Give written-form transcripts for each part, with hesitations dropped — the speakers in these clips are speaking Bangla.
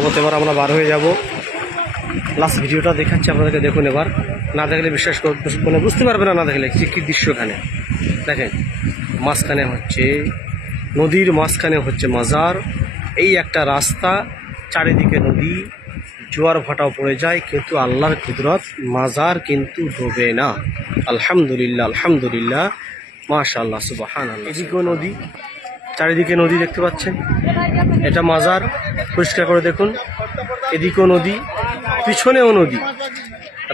অগত এবার আমরা বার হয়ে যাব। লাস্ট ভিডিওটা দেখাচ্ছি আপনাদেরকে, দেখুন। এবার না দেখলে বিশ্বাস মানে বুঝতে পারবে না, না দেখলে কী দৃশ্য। এখানে দেখেন, মাঝখানে হচ্ছে নদীর, মাঝখানে হচ্ছে মাজার, এই একটা রাস্তা, চারিদিকে নদী, জোয়ার ভাটাও পড়ে যায়, কিন্তু আল্লাহর কুদরত, মাজার কিন্তু ডোবে না। আলহামদুলিল্লাহ, আলহামদুলিল্লাহ, মাশাআল্লাহ, সুবহানাল্লাহ। এদিকেও নদী, চারিদিকে নদী দেখতে পাচ্ছেন। এটা মাজার, পরিষ্কার করে দেখুন। এদিকেও নদী, পিছনেও নদী,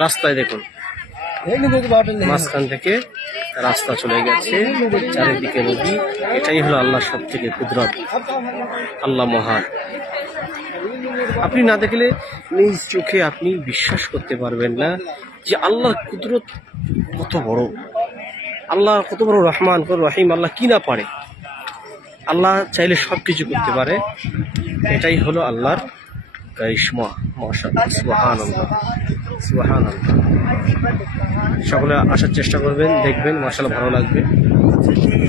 রাস্তায় দেখুন, মাঝখান থেকে রাস্তা চলে গেছে, চারিদিকে নদী। এটাই হলো আল্লাহর সব থেকে কুদরত, আল্লাহ মহান। আপনি না দেখলে নিজ চোখে আপনি বিশ্বাস করতে পারবেন না যে আল্লাহর কুদরত কত বড়, আল্লাহ কত বড় রহমান, কত রহিম। আল্লাহ কি না পারে? আল্লাহ চাইলে সব কিছু করতে পারে। এটাই হলো আল্লাহর কারিশমা, মাশাআল্লাহ, সুবহানাল্লাহ, সুবহানাল্লাহ। সকলে আসার চেষ্টা করবেন, দেখবেন, মাশাআল্লাহ, ভালো লাগবে,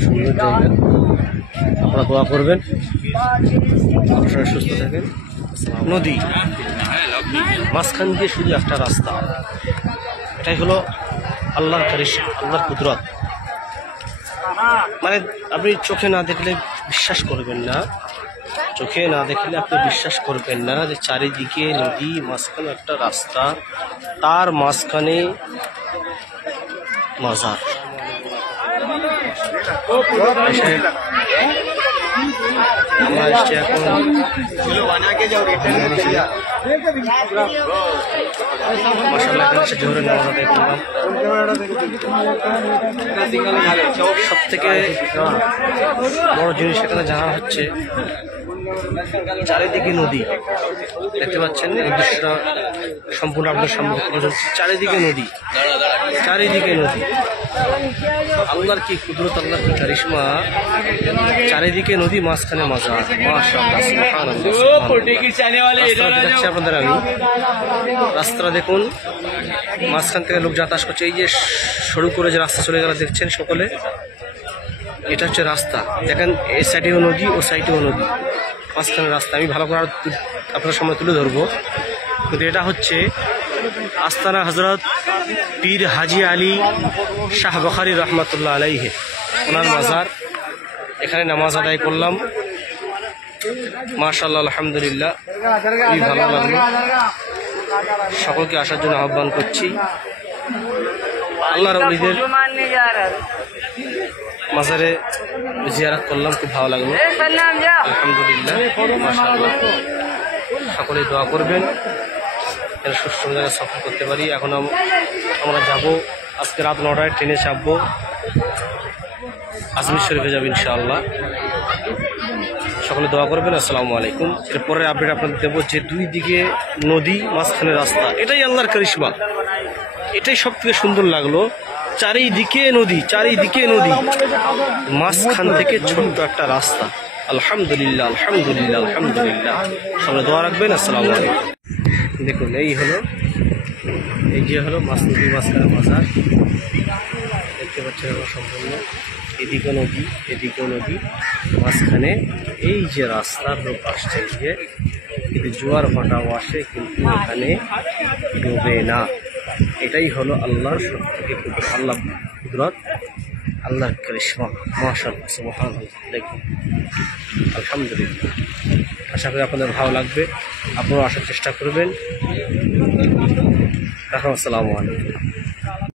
সুন্দর জায়গা। আপনারা দোয়া করবেন, আপনারা সুস্থ থাকেন। নদী, মাঝখান দিয়ে শুধু একটা রাস্তা। এটাই হলো আল্লাহর কারিশমা, আল্লাহর কুদরত। মানে আপনি চোখে না দেখলে বিশ্বাস করবেন না, চোখে না দেখলে আপনি বিশ্বাস করবেন না যে চারিদিকে নদী, মাঝখানে একটা রাস্তা, তার মাঝখানে মাজার। আমরা এসছি এখন সব থেকে বড় জিনিস এখানে জানা হচ্ছে, চারিদিকে নদী দেখতে পাচ্ছেন। এই দৃশ্যটা সম্পূর্ণ আপনাদের সামনে তুলে ধরছি। চারিদিকে নদী, চারিদিকে নদী। আল্লাহর কি কুদরত, আল্লাহর কি কারিশমা। চারিদিকে নদী, মাঝখানে মাজার, মাশাআল্লাহ, সুবহানাল্লাহ। দেখাচ্ছি আপনাদের আমি রাস্তাটা দেখুন, মাঝখান থেকে লোক যাতায়াত করছে। এই যে সরু করে যে রাস্তা চলে গেল দেখছেন সকলে, এটা হচ্ছে রাস্তা। দেখেন, এই সাইডেও নদী, ও সাইডেও নদী, মাঝখানে রাস্তা। আমি ভালো করে আপনার সামনে তুলে ধরবো, কিন্তু এটা হচ্ছে আস্তানা হযরত পীর হাজি আলী শাহ বুখারী রহমাতুল্লাহ আলাইহি, ওনার মাজার। এখানে নামাজ আদায় করলাম, মাশাআল্লাহ, আলহামদুলিল্লাহ, খুবই ভালো লাগলো। সকলকে আসার জন্য আহ্বান করছি। আল্লাহর ওলিদের মাজারে জিয়ারত করলাম, খুব ভালো লাগলো, আলহামদুলিল্লাহ, মাশাআল্লাহ। সকলে দোয়া করবেন যেন সুস্থ জায়গায় সফর করতে পারি। এখন আমরা যাব, আজকে রাত 9টায় ট্রেনে চাপবো, আজমির শরীফে যাবো ইনশাআল্লাহ। সকলে দোয়া করবেন। আসসালামু আলাইকুম। এরপরে আপডেট আপনাদের দেবো যে দুই দিকে নদী, মাঝখানে রাস্তা। এটাই আল্লাহর কারিশমা, এটাই সব থেকে সুন্দর লাগলো। চারিদিকে নদী, চারিদিকে নদী, মাঝখান থেকে ছোট্ট একটা রাস্তা। আলহামদুলিল্লাহ, আলহামদুলিল্লাহ, আলহামদুলিল্লাহ। সকলে দোয়া রাখবেন। আসসালামু আলাইকুম। দেখুন, এই যে হলো নদী, মাঝখানে মাজার দেখতে পাচ্ছেন আমরা সম্পূর্ণ। এদিকে নদী, এদিকে নদী, মাঝখানে এই যে রাস্তার লোক আসছে, যে কিন্তু জোয়ার ভাটাও আসে, কিন্তু এখানে ডোবে না। এটাই হলো আল্লাহর সব থেকে আল্লাহ কুদরত, আল্লাহর কারিশমা, মাশাআল্লাহ, সুবহানাল্লাহ। দেখুন, আলহামদুলিল্লাহ। আশা করি আপনাদের ভালো লাগবে, আপনারাও আসার চেষ্টা করবেন। আসসালামু আলাইকুম।